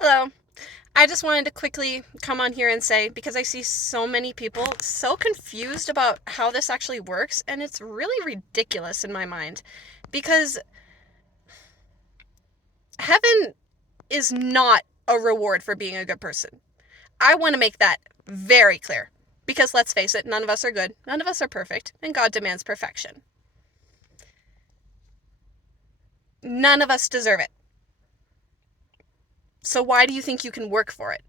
Hello. I just wanted to quickly come on here and say, because I see so many people so confused about how this actually works, and it's really ridiculous in my mind. Because heaven is not a reward for being a good person. I want to make that very clear. Because let's face it, none of us are good, none of us are perfect, and God demands perfection. None of us deserve it. So why do you think you can work for it?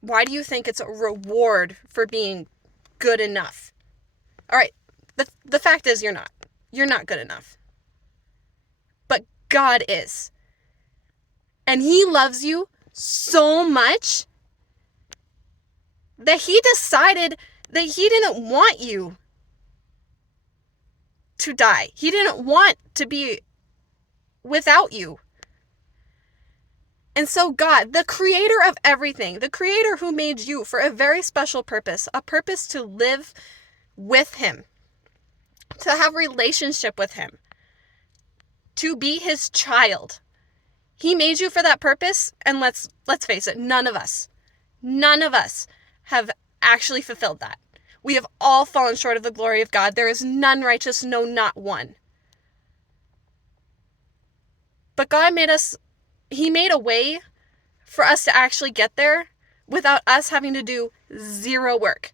Why do you think it's a reward for being good enough? All right, the fact is you're not. You're not good enough. But God is. And He loves you so much that He decided that He didn't want you to die. He didn't want to be without you. And so God, the creator of everything, the creator who made you for a very special purpose, a purpose to live with Him, to have relationship with Him, to be His child. He made you for that purpose, and let's face it, none of us have actually fulfilled that. We have all fallen short of the glory of God. There is none righteous, no, not one. But God made us, He made a way for us to actually get there without us having to do zero work.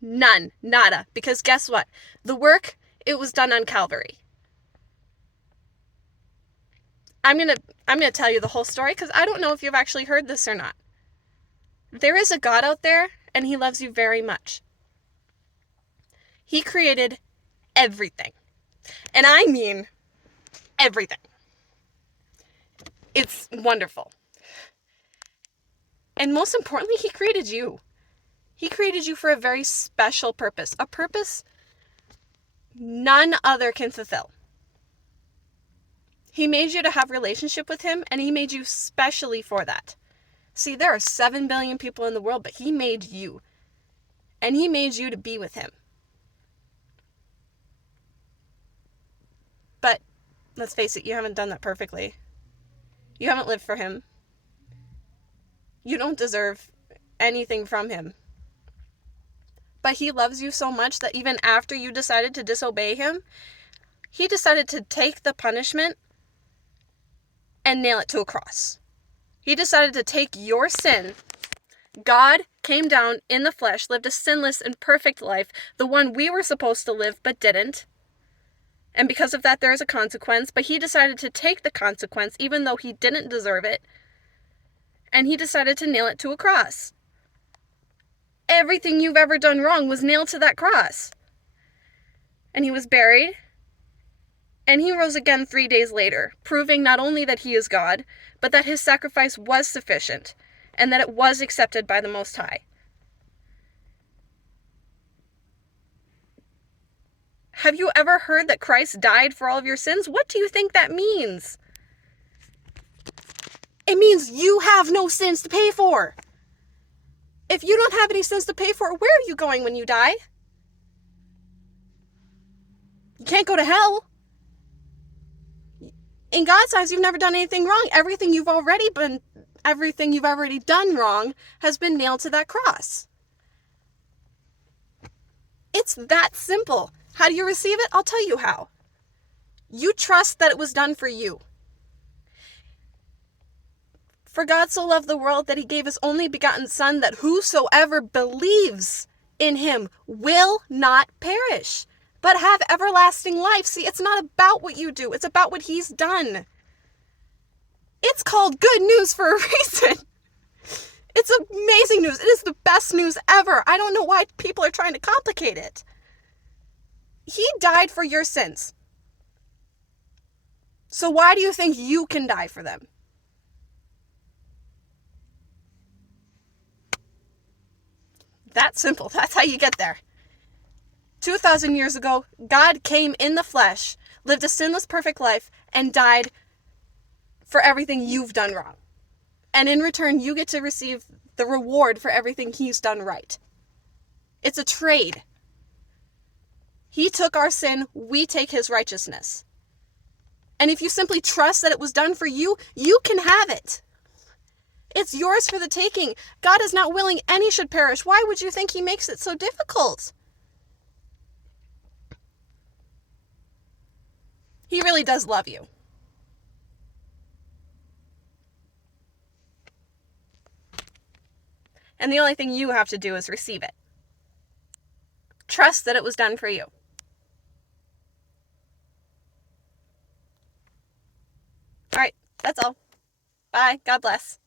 None, nada. Because guess what? The work, it was done on Calvary. I'm gonna tell you the whole story because I don't know if you've actually heard this or not. There is a God out there, and He loves you very much. He created everything. And I mean everything. It's wonderful. And most importantly, He created you. He created you for a very special purpose. A purpose none other can fulfill. He made you to have relationship with Him, and He made you specially for that. See, there are 7 billion people in the world, but He made you. And He made you to be with Him. But let's face it, you haven't done that perfectly. You haven't lived for Him. You don't deserve anything from Him. But He loves you so much that even after you decided to disobey Him, He decided to take the punishment and nail it to a cross. He decided to take your sin. God came down in the flesh, lived a sinless and perfect life, the one we were supposed to live but didn't. And because of that, there is a consequence. But He decided to take the consequence, even though He didn't deserve it. And He decided to nail it to a cross. Everything you've ever done wrong was nailed to that cross. And He was buried. And He rose again 3 days later, proving not only that He is God, but that His sacrifice was sufficient, and that it was accepted by the Most High. Have you ever heard that Christ died for all of your sins? What do you think that means? It means you have no sins to pay for. If you don't have any sins to pay for, where are you going when you die? You can't go to hell. In God's eyes, you've never done anything wrong. Everything you've already done wrong has been nailed to that cross. It's that simple. How do you receive it? I'll tell you how. You trust that it was done for you. For God so loved the world that He gave His only begotten Son, that whosoever believes in Him will not perish, but have everlasting life. See, it's not about what you do. It's about what He's done. It's called good news for a reason. It's amazing news. It is the best news ever. I don't know why people are trying to complicate it. He died for your sins. So why do you think you can die for them? That's simple. That's how you get there. 2,000 years ago, God came in the flesh, lived a sinless, perfect life, and died for everything you've done wrong. And in return, you get to receive the reward for everything He's done right. It's a trade. He took our sin, we take His righteousness. And if you simply trust that it was done for you, you can have it. It's yours for the taking. God is not willing any should perish. Why would you think he makes it so difficult? He really does love you. And the only thing you have to do is receive it. Trust that it was done for you. All right, that's all. Bye. God bless.